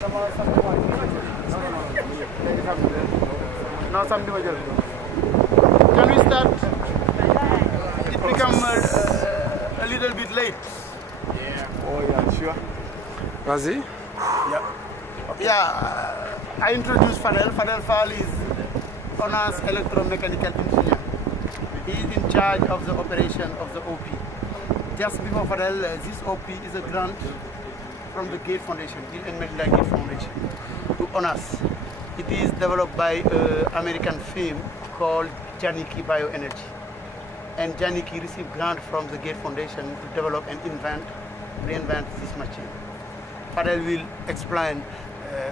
Now something was Can we start? It become a little bit late. Oh yeah, sure. Vas-y. Yeah. Yeah. I introduced Fadel. Fadel Fall is honors electromechanical engineer. He is in charge of the operation of the OP. Just before Fadel, this OP is a grant from the Gate Foundation, Bill and Melinda Gates Foundation, to honors. It is developed by an American firm called Janiki Bioenergy. And Janiki received grant from the Gate Foundation to develop and reinvent this machine. Fadel will explain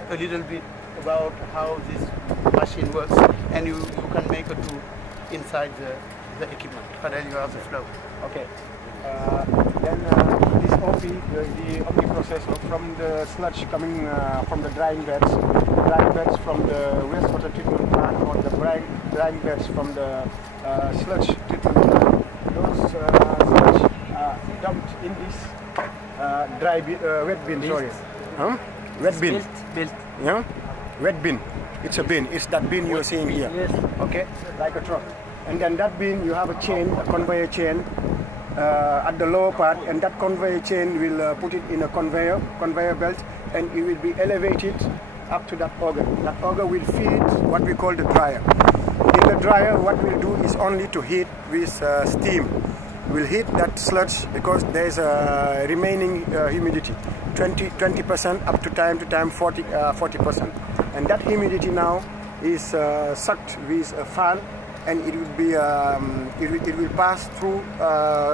a little bit about how this machine works, and you can make a tour inside the equipment. Fadel, you have the floor. Okay. Then this OP, the OP process from the sludge coming from the drying beds from the wastewater treatment plant, or the drying beds from the sludge treatment plant. Those sludge dumped in this wet bin. Sorry, wet bin. Built. Yeah, wet bin. It's a bin. It's that bin you're seeing here. Yes. Okay, like a truck. And then that bin, you have a chain, a conveyor chain at the lower part, and that conveyor chain will put it in a conveyor belt, and it will be elevated up to that auger. That auger will feed what we call the dryer. In the dryer, what we'll do is only to heat with steam. We'll heat that sludge because there's a remaining humidity, 20% up to time 40%. And that humidity now is sucked with a fan, and it will be it will pass through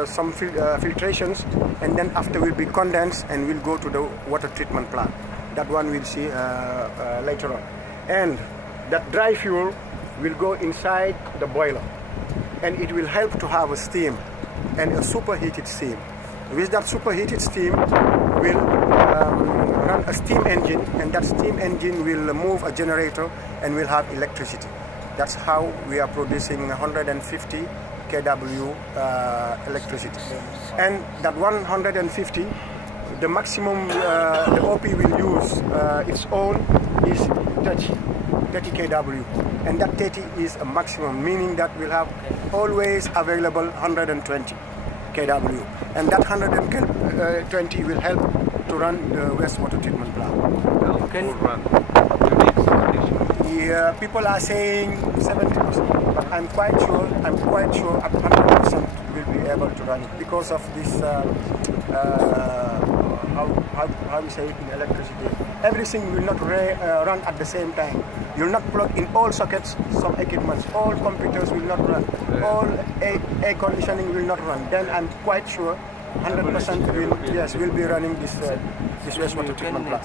some filtrations, and then after will be condensed and will go to the water treatment plant. That one we'll see later on. And that dry fuel will go inside the boiler, and it will help to have a steam and a superheated steam. With that superheated steam will run a steam engine, and that steam engine will move a generator and will have electricity. That's how we are producing 150 kW electricity. And that 150, the maximum the OP will use its own is 30 kW. And that 30 is a maximum, meaning that we'll have always available 120 kW. And that 120 will help to run the wastewater treatment plant. Can you run? Yeah, people are saying 70%, but I'm quite sure at 100% we'll be able to run it because of this how we say it in electricity. Everything will not run at the same time. You'll not plug in all sockets, some equipments, all computers will not run, all air conditioning will not run. Then I'm quite sure 100% will be running this wastewater treatment plant.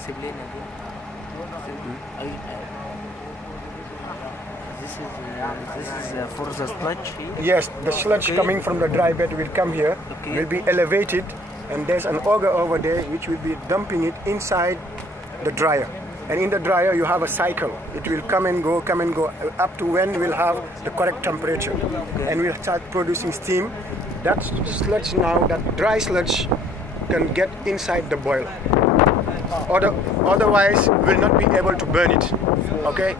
This is for the sludge? Yes, the sludge coming from the dry bed will come here, will be elevated, and there's an auger over there which will be dumping it inside the dryer. And in the dryer you have a cycle. It will come and go up to when we'll have the correct temperature. And we'll start producing steam. That sludge now, that dry sludge can get inside the boiler. Otherwise we'll not be able to burn it. Okay?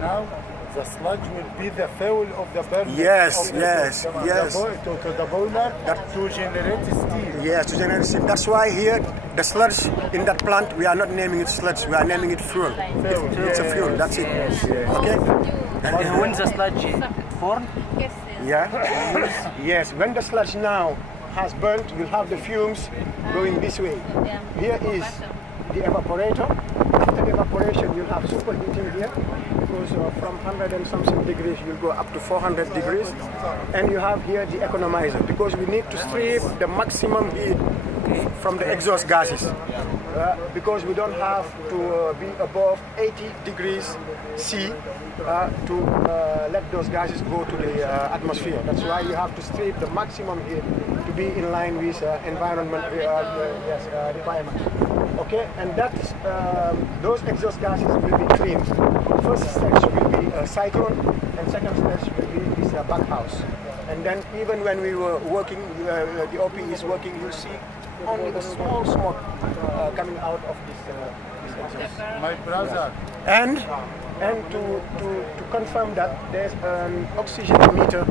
Now the sludge will be the fuel of the burner. Yes. To the boiler to generate steam. Yes, to generate steam. That's why here the sludge in that plant, we are not naming it sludge, we are naming it fuel. It's a fuel, that's it. Okay? And when the sludge form? Yeah? Yes, when the sludge now has burnt, you'll have the fumes going this way. Here is the evaporator. After evaporation, you'll have superheating here, because from 100 and something degrees, you'll go up to 400 degrees. And you have here the economizer, because we need to strip the maximum heat from the exhaust gases, because we don't have to be above 80 degrees C to let those gases go to the atmosphere. That's why you have to strip the maximum heat to be in line with environment requirements. Okay, and that's those exhaust gases will be cleaned. First stage will be a cyclone, and second stage will be this backhouse. And then even when we were working, the OP is working, you'll see only a small smoke coming out of this My brother. And to confirm that there's an oxygen meter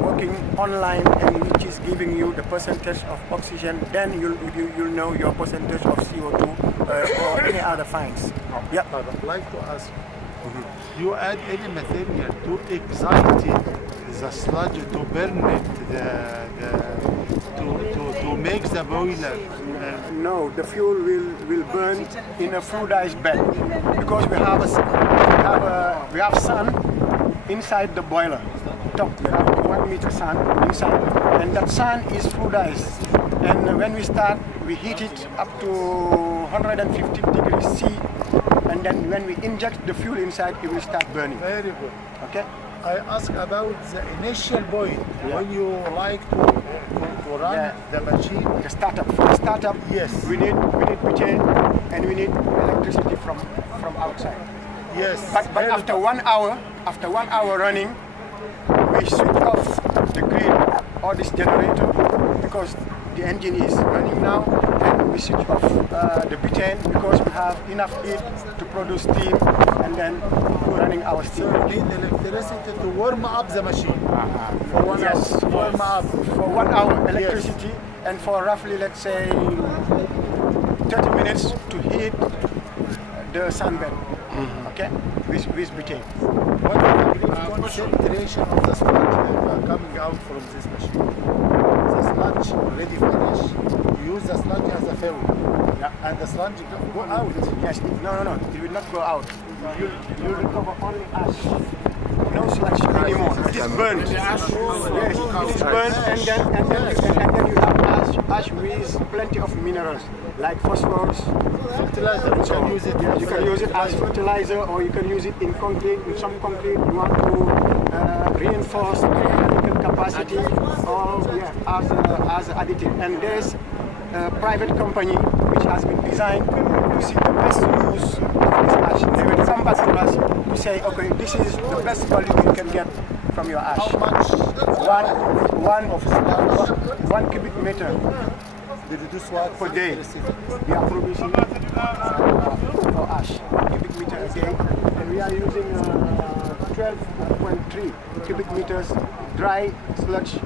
working online and which is giving you the percentage of oxygen, then you'll know your percentage of CO2 or any other fines. Yeah. I would like to ask, you add any material to excite it, the sludge to burn it, to make the boiler? No, the fuel will burn in a fluidized bed because we have sun inside the boiler. Top, we have 1 meter sun inside, and that sun is fluidized. And when we start, we heat it up to 150 degrees C, and then when we inject the fuel inside, it will start burning. Very good. Okay? I ask about the initial point when you like to run the machine. The startup. For the startup, Yes. we need butane and we need electricity from outside. Yes. But after 1 hour running, we switch off the grid or this generator because the engine is running now, and we switch off the butane because we have enough heat to produce steam, and then we're running our steam. You need electricity to warm up the machine. For 1 Yes, hour. Warm up. For 1 hour electricity, and for roughly, let's say, 30 minutes to heat the sunbed. Okay, with butane. What is the concentration of the sludge coming out from this machine? The sludge already finished. You use the sludge as a fuel. Yeah. And the sludge go out. Yes, no, it will not go out. You'll recover only ash. No sludge anymore. It is burnt. Yes, it is burnt, and then you have ash with plenty of minerals like phosphorus. Fertilizer, you can use it. You can use it as fertilizer, or you can use it in concrete. In some concrete, you want to reinforce the mechanical capacity, or as an additive. And there's a private company which has been designed to see the best use of this ash. They will come back to us to say, okay, this is the best value you can get from your ash. How much? One cubic meter They reduce what? per day. We are producing for ash, 1 cubic meter a day, and we are using 12.3 cubic meters dry sludge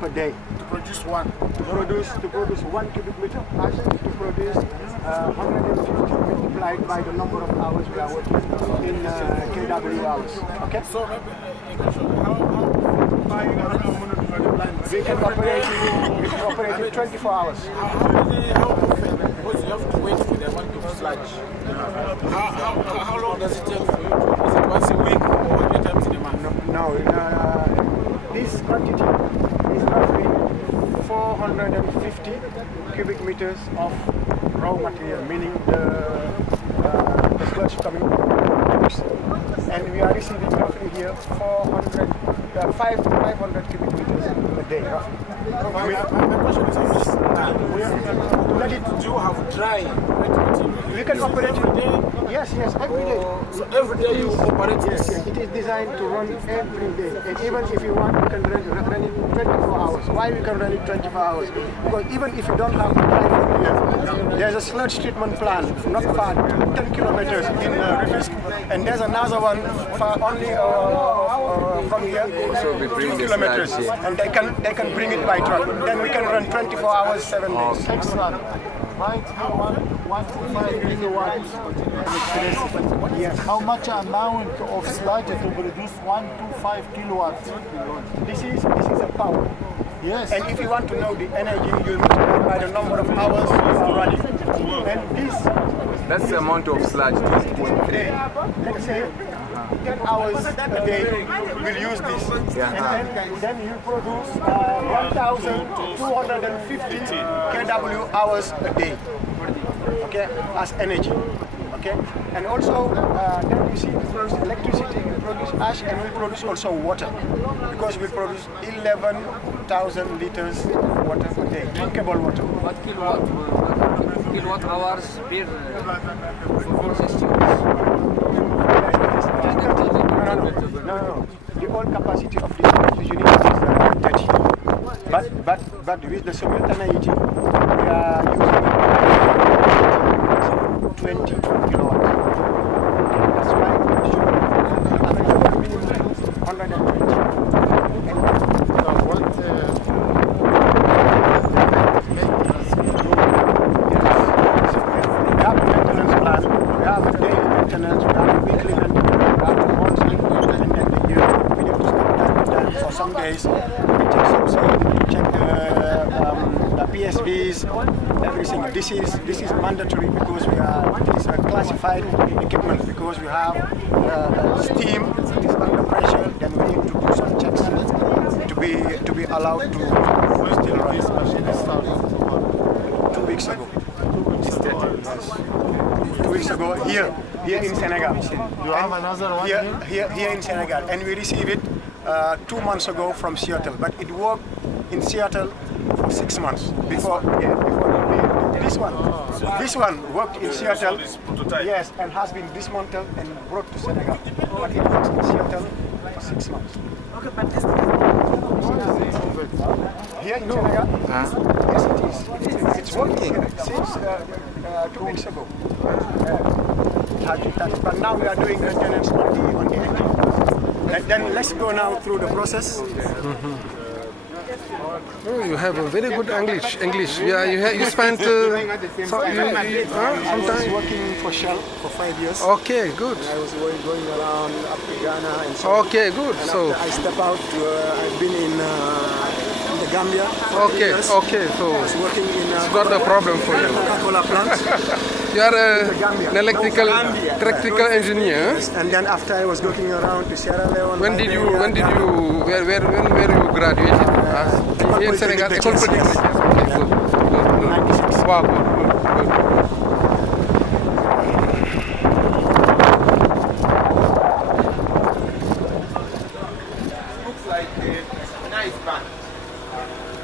per day. To produce one. To produce 1 cubic meter ash, to produce 150 multiplied by the number of hours we are working in kW hours. Okay? So, We can operate it 24 hours. how often? Because you have to wait for the amount of sludge. How long does it take for you to? Is it once a week or 100 times in a month? No, this quantity is roughly 450 cubic meters of raw material, meaning the sludge coming from the tubes. And we are receiving roughly here 500 cubic meters a day, roughly. My question is this time. Do you have dry wet material? We can operate every day? it. Yes, every day. So every day you operate Yes, this? it is designed to run every day. And even if you want, you can run it 24 hours. Why we can run it 24 hours? Because even if you don't have to drive from here, there's a sludge treatment plant not far, 10 kilometers in Riffisk, and there's another one far only from here, 2 kilometers, and they can bring it by truck. Then we can run 24 hours, 7 days. Excellent. Right here, 1.5 kilowatts electricity. Yes. How much amount of sludge to produce 1.5 kilowatts? This is a power. Yes. And if you want to know the energy, you multiply by the number of hours you are running. And this, That's the amount of sludge, 2.3. let's say, 10 hours a day, we'll use this. Yeah. And then you produce 1,250 kW hours a day, okay, as energy. Okay, and also then you see we produce electricity, we produce ash, and we produce also water, because we produce 11,000 liters of water per day, drinkable water. What kilowatt hours per system? No. The whole capacity of this unit is 30. But with the simultaneity, we are using 120 kilowatts. That's why we should minimum 120. And Now, what maintenance we do? we have a maintenance plan, we have a daily maintenance, we have a weekly maintenance, we have a monthly, and then the year. We need to start time to time. For some days, we check some seed, check the PSVs, everything. This is mandatory because it is a classified equipment because we have steam is under pressure. Then we need to do some checks to be allowed to still run. This machine is starting to work. 2 weeks ago. 2 weeks ago here in Senegal. You have another one Here in Senegal, and we received it 2 months ago from Seattle. But it worked in Seattle for 6 months before this one worked in Seattle. Yes, and has been dismantled and brought to Senegal. But it works in Seattle for 6 months. Here in Senegal? Yes, it is. It's working since 2 weeks ago. But now we are doing maintenance on the engine. And then let's go now through the process. Oh, you have a very good English. Yeah, you spent some I was time. working for Shell for 5 years. Okay, good. I was going around up to Ghana and so on. Okay, good. And So, after I step out, I've been in the Gambia for 3 okay, years. okay. So, I was working in it's not a problem for you. Coca-Cola plant. You are an electrical engineer. And then after I was working around to Sierra Leone. When did you Liberia, where you graduated? Here in Senegal, École Polytechnique. Okay, good. 96. Wow, good. Looks like a nice band.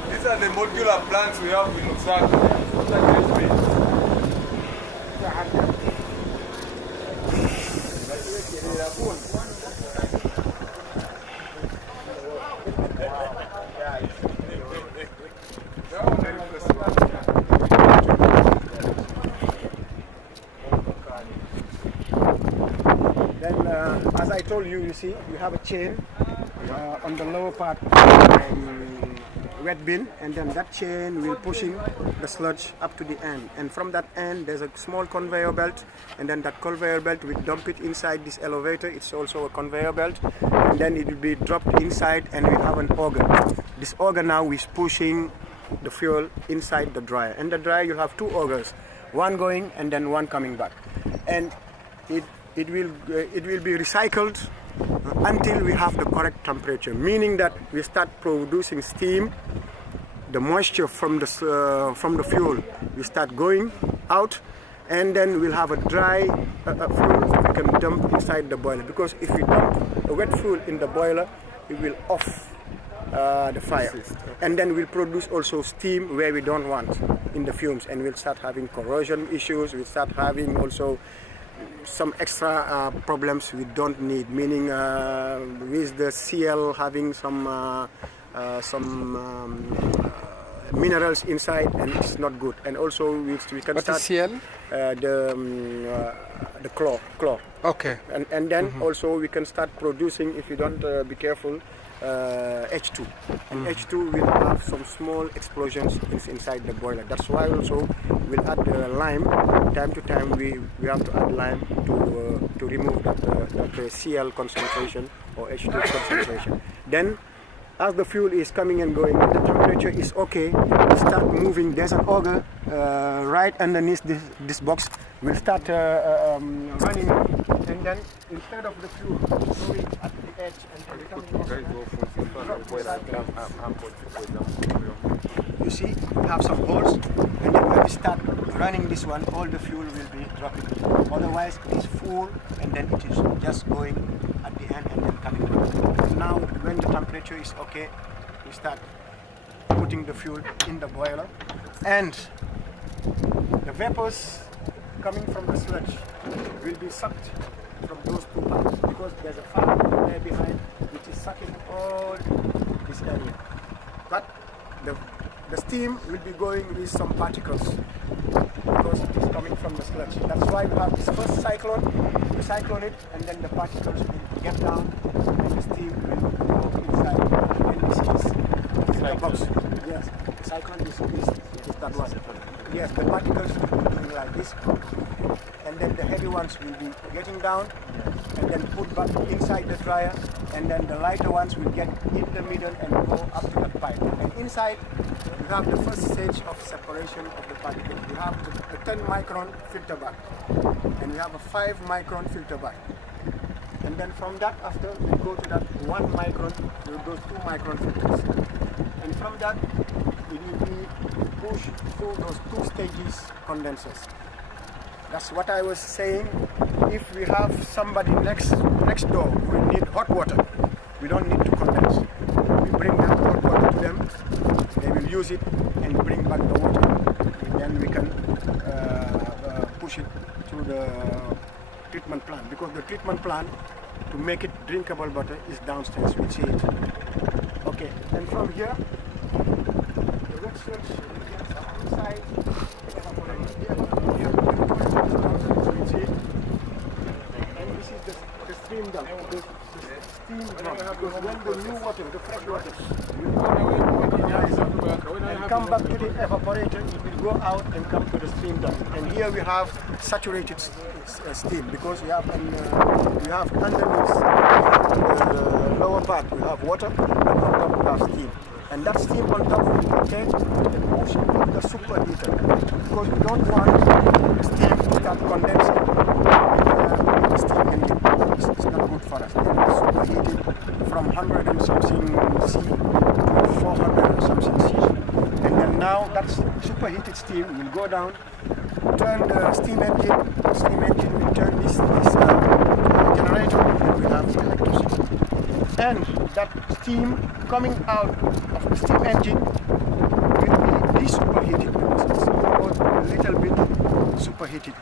These are the modular plants we have in Lusaka. What are they doing? Then, as I told you, you see, you have a chain on the lower part wet bin, and then that chain will pushing the sludge up to the end. And from that end, there's a small conveyor belt, and then that conveyor belt will dump it inside this elevator. It's also a conveyor belt, and then it will be dropped inside, and we have an auger. This auger now is pushing the fuel inside the dryer. And the dryer, you have 2 augers, one going and then one coming back, and it will be recycled until we have the correct temperature, meaning that we start producing steam. The moisture from the fuel will start going out, and then we'll have a dry fuel we can dump inside the boiler. Because if we dump a wet fuel in the boiler, it will off the fire, and then we'll produce also steam where we don't want in the fumes, and we'll start having corrosion issues. We'll start having also some extra problems we don't need, meaning with the CL having some minerals inside, and it's not good. And also we can What start is CL? The claw. Okay. And then also we can start producing, if you don't be careful, H2. And H2 will have some small explosions inside the boiler. That's why also we'll add lime. Time to time we have to add lime to remove that CL concentration or H2 concentration. Then as the fuel is coming and going, the temperature is okay, we start moving. There's an auger right underneath this box. We'll start running, and then instead of the fuel going at the edge and coming you see, we have some holes, and then when we start running this one, all the fuel will be dropping. Otherwise, it is full, and then it is just going at the end and then coming back. Now, when the temperature is okay, we start putting the fuel in the boiler, and the vapors coming from the sludge will be sucked from those 2 parts, because there's a fan there behind which is sucking all this area. But the steam will be going with some particles because it is coming coming from the sludge. That's why we have this first cyclone. We cyclone it, and then the particles will get down, and the steam will go inside. And this is the filter box. Yes, the cyclone is that one. Yes, the particles will be doing like this, and then the heavy ones will be getting down, and then put back inside the dryer, and then the lighter ones will get in the middle and go up to that pipe. And inside, you have the first stage of separation of the particles. You have a 10 micron filter bag, and you have a 5 micron filter bag. And then from that, after we go to that 1 micron, we will go 2 micron filters. And from that, it will be pushed through those 2 stages condensers. That's what I was saying. If we have somebody next door who will need hot water, we don't need to condense. We bring that hot water to them, they will use it and bring back the water. And then we can push it to the treatment plant, because the treatment plant, to make it drinkable water, is downstairs. We see it. Okay, and from here, the wet sludge gets outside. And this is the stream dump. The steam dump. Because when the new water, the fresh water, and come back to the evaporator, it will go out and come to the stream dump. And here we have saturated steam, because we have underneath the lower part we have water, and on top we have steam. And that steam on top will take and push it to the superheater, because we don't want steam to start condensing with the steam engine. It's not good for us. It's superheated from 100 and something C to 400 and something C. And then now that superheated steam will go down, turn the steam engine. The steam engine will turn this generator, and we have electricity. And that steam coming out of the steam engine will be de-superheated, because it's a little bit superheated.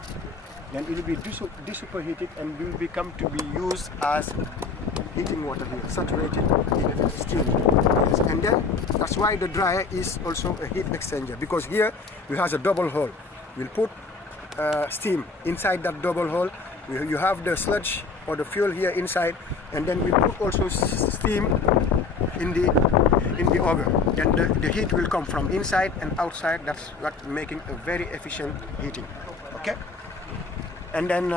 Then it will be de-superheated and will become to be used as heating water here, saturated in steam. Yes. And then that's why the dryer is also a heat exchanger, because here we have a double hole. We'll put steam inside that double hole. You have the sludge or the fuel here inside, and then we put also steam in the auger. Then the heat will come from inside and outside. That's what making a very efficient heating. Okay. And then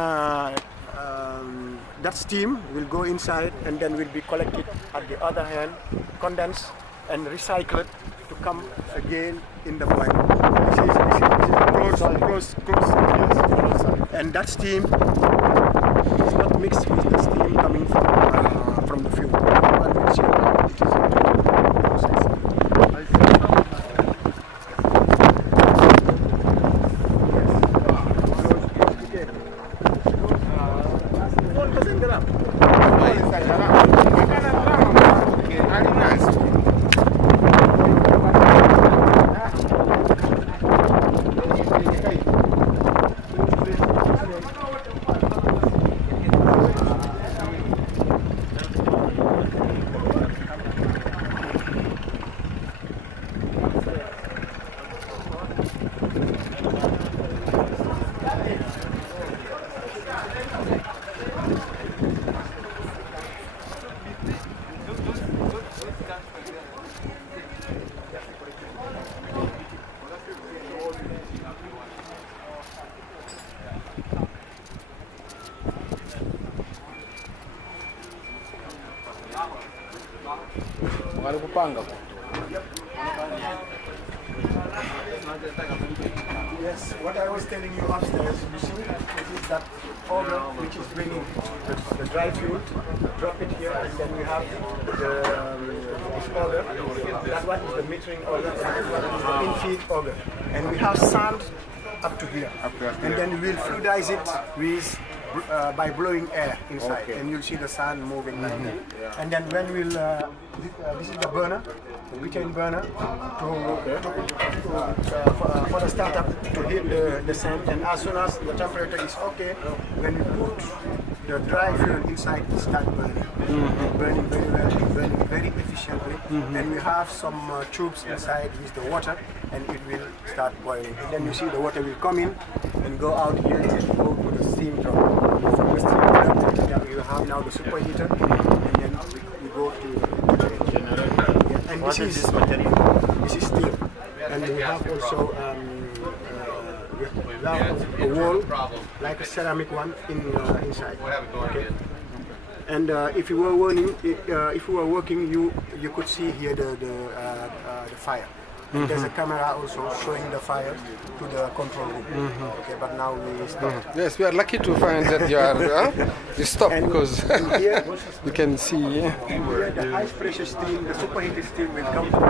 that steam will go inside, and then will be collected at the other hand, condensed and recycled to come again in the boiler. This is close. And that steam is not mixed with the steam coming from the fuel. But it is a process. Yes, what I was telling you upstairs, you see, this is that auger which is bringing the dry fuel, drop it here, and then we have this auger. That one is the metering auger, and this one is the in-feed auger. And we have sand up to here. And then we will fluidize it with by blowing air inside, and you'll see the sun moving like that. And then when we'll, this is the burner, the butane burner, for the startup to heat the sand. And as soon as the temperature is okay, when we put the dry fuel inside, it starts burning. Burning very well, burning very efficiently. And we have some tubes inside with the water, and it will start boiling. And then you see the water will come in and go out here and go to the steam drum. From the steam drum, you have now the superheater, and then we go to the generator. Yeah, and What is this material? this is steel. And we have also we have a wall, like a ceramic one, inside. Okay. And if you were working, you could see here the fire. And there's a camera also showing the fire to the control room. Okay, but now we stopped. Yes, we are lucky to find that you are you stopped because Here, we can see. here the high pressure steam, the superheated steam will come from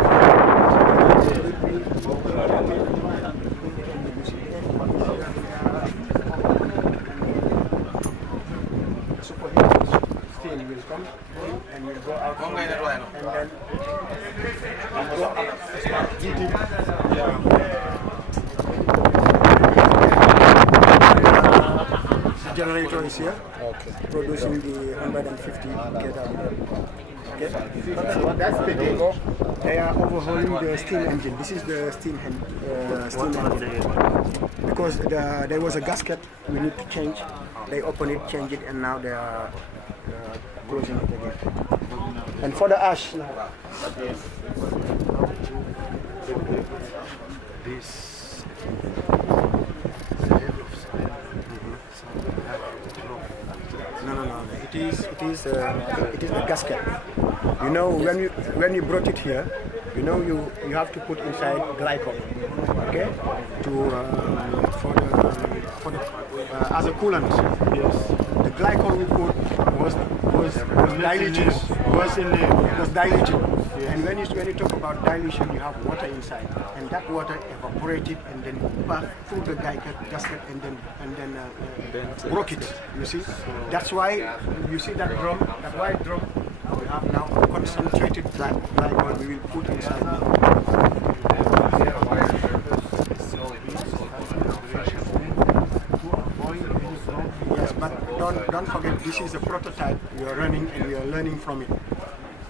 the superheated steam will come and will go out from there, and then will go up, start heating. The generator is here, producing the 150 kW. Okay. So that's the thing. They are overhauling the steam engine. This is the steam engine. Because there was a gasket we need to change. They open it, change it, and now they are closing it again. And for the ash now. No. It is the gasket. You know, when you brought it here, you know you have to put inside glycol, okay, as a coolant. Yes. The glycol we put was diluted. Was diluted. And when you talk about dilution, you have water inside, and that water evaporated and then passed through the gasket and then broke it. You see, that's why you see that drum, that white drum. We have now concentrated glycol we will put inside. Yes, but don't forget, this is a prototype we are running and we are learning from it.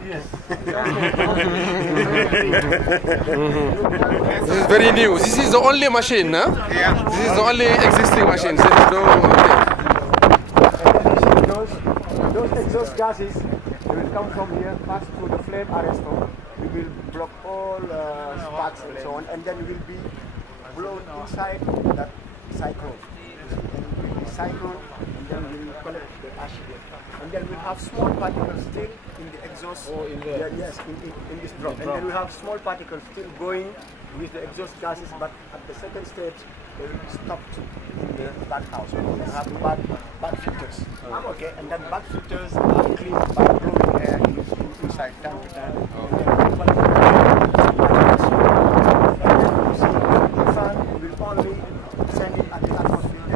Yes. This is very new. This is the only machine, no? Yeah. This is the only existing machine. There is no. Those exhaust gases, they will come from here, pass through the flame arrestor. We will block all sparks and so on, and then we will be blown inside that cyclone. And we will cyclone, and then we will collect the ash here. And then we'll have small particles still in the exhaust. Oh, in there? Yes, in this drum. And then we have small particles still going with the exhaust gases, but at the second stage, they will be stopped in the back house. We have back filters. Okay, and then back filters are cleaned by blowing air inside time to time. And then we collect the fan will only send it at the atmosphere.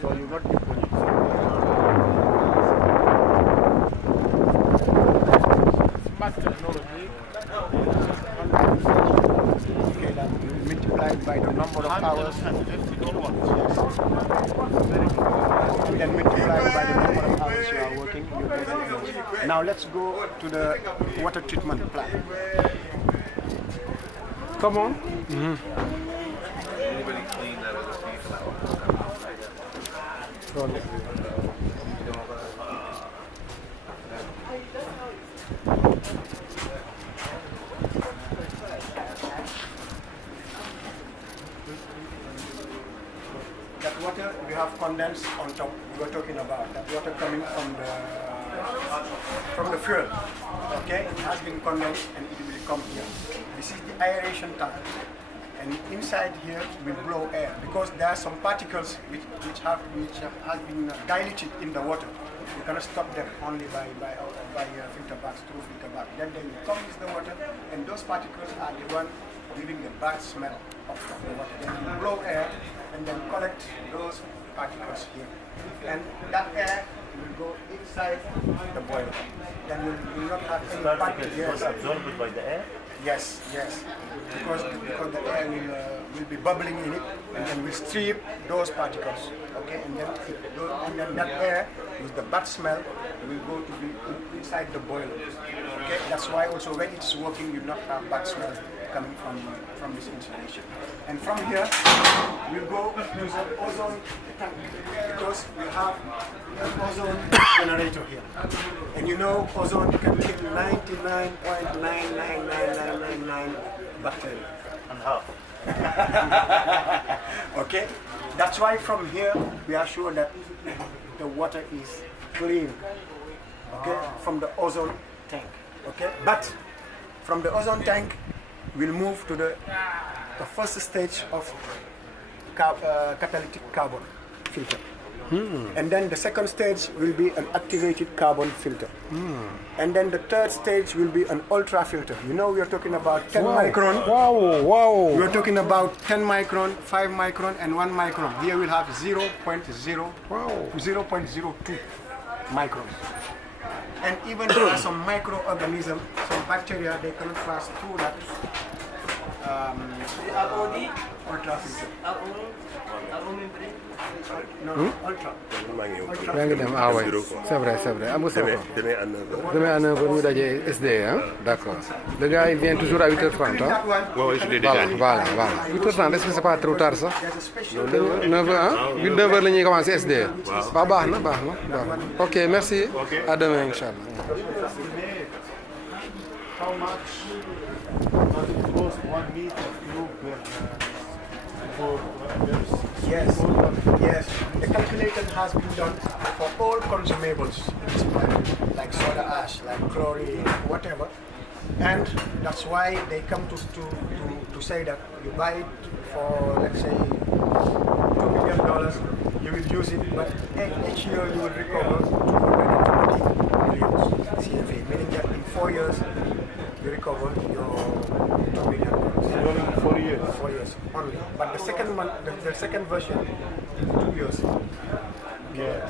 So you got the Smart technology. Okay, that will multiplied by the number of hours. And then multiplied by the number of hours you are working. You get the energy. Now let's go to the water treatment plant. Come on. Anybody clean that other piece? That water we have condensed on top. We were talking about that water coming from the fuel. Okay, it has been condensed and it will come here. This is the aeration tank, and inside here we blow air because there are some particles which have been diluted in the water. You cannot stop them only by filter bags, through filter bags. Then they will come with the water, and those particles are the one giving the bad smell of the water. Then you blow air, and then collect those particles here. And that air will go inside the boiler. Then you will not have any particles. Yes. Absorbed by the air. Yes, yes. Because the air will be bubbling in it, and then will strip those particles. Okay, and then that air with the bad smell will go to be inside the boiler. Okay, that's why also when it's working, you not have bad smell coming from this insulation. And from here, we'll go to the ozone tank because we have an ozone generator here. And you know, ozone can kill 99.99999 bacteria. And half. Okay, that's why from here we are sure that the water is clean. Okay, from the ozone tank. Okay, but from the ozone tank we'll move to the first stage of catalytic carbon filter. And then the second stage will be an activated carbon filter. And then the third stage will be an ultra filter. You know, we are talking about 10 micron. Wow. We are talking about 10 micron, 5 micron, and 1 micron. Here we'll have 0.02 microns. And even there are some microorganisms, some bacteria, they cannot pass through that ultra filter. No, ultra. yaa ngi dem ah oui c'est vrai am nga solo. Demain à 9h ñu daje SD hein d'accord. Le gars il vient toujours à 8h30 hein. Ouais, je l'ai déjà dit. Voilà. 8h30 est-ce que c'est pas trop tard ça? 9h hein 9h la ñuy commencer SD. Waaw baax na. Ok merci. À demain inchallah. How much does it cost 1 meter cube for Yes. The calculation has been done for all consumables in this plant, like soda ash, like chlorine, whatever. And that's why they come to say that you buy it for, let's say, $2 million, you will use it, but each year you will recover 240 million CFA, meaning that in 4 years you recover your $2 million. only 4 years? 4 years only. But the second version, 2 years. Yeah.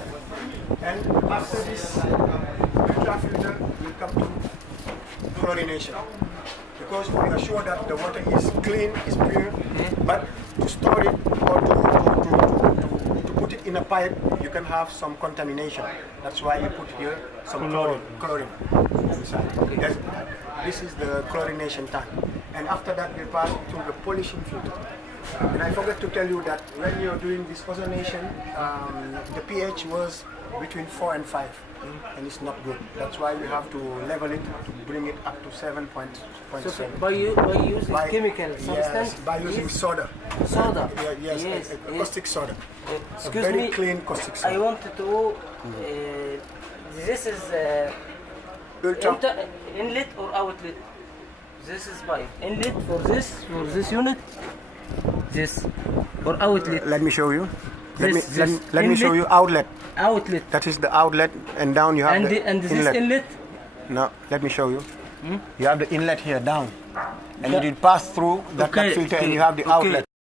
And after this ultra filter, we come to chlorination. Because we are sure that the water is clean, is pure, but to store it or to put it in a pipe, you can have some contamination. That's why you put here some chlorine inside. Yes, this is the chlorination tank. And after that, we pass to the polishing filter. And I forgot to tell you that when you're doing this ozonation, the pH was between 4 and 5, and it's not good. That's why we have to level it to bring it up to 7.7. So by using chemical substance? Yes, by using soda. Soda? Yes, caustic soda. Excuse very me, clean caustic soda. I wanted to, this is inlet or outlet? This is pipe. Inlet for this unit, this, or outlet? Let me show you. Let me show you outlet. Outlet. That is the outlet, and down you have the And this inlet. inlet? No, let me show you. You have the inlet here down, and you did pass through that filter, and you have the outlet.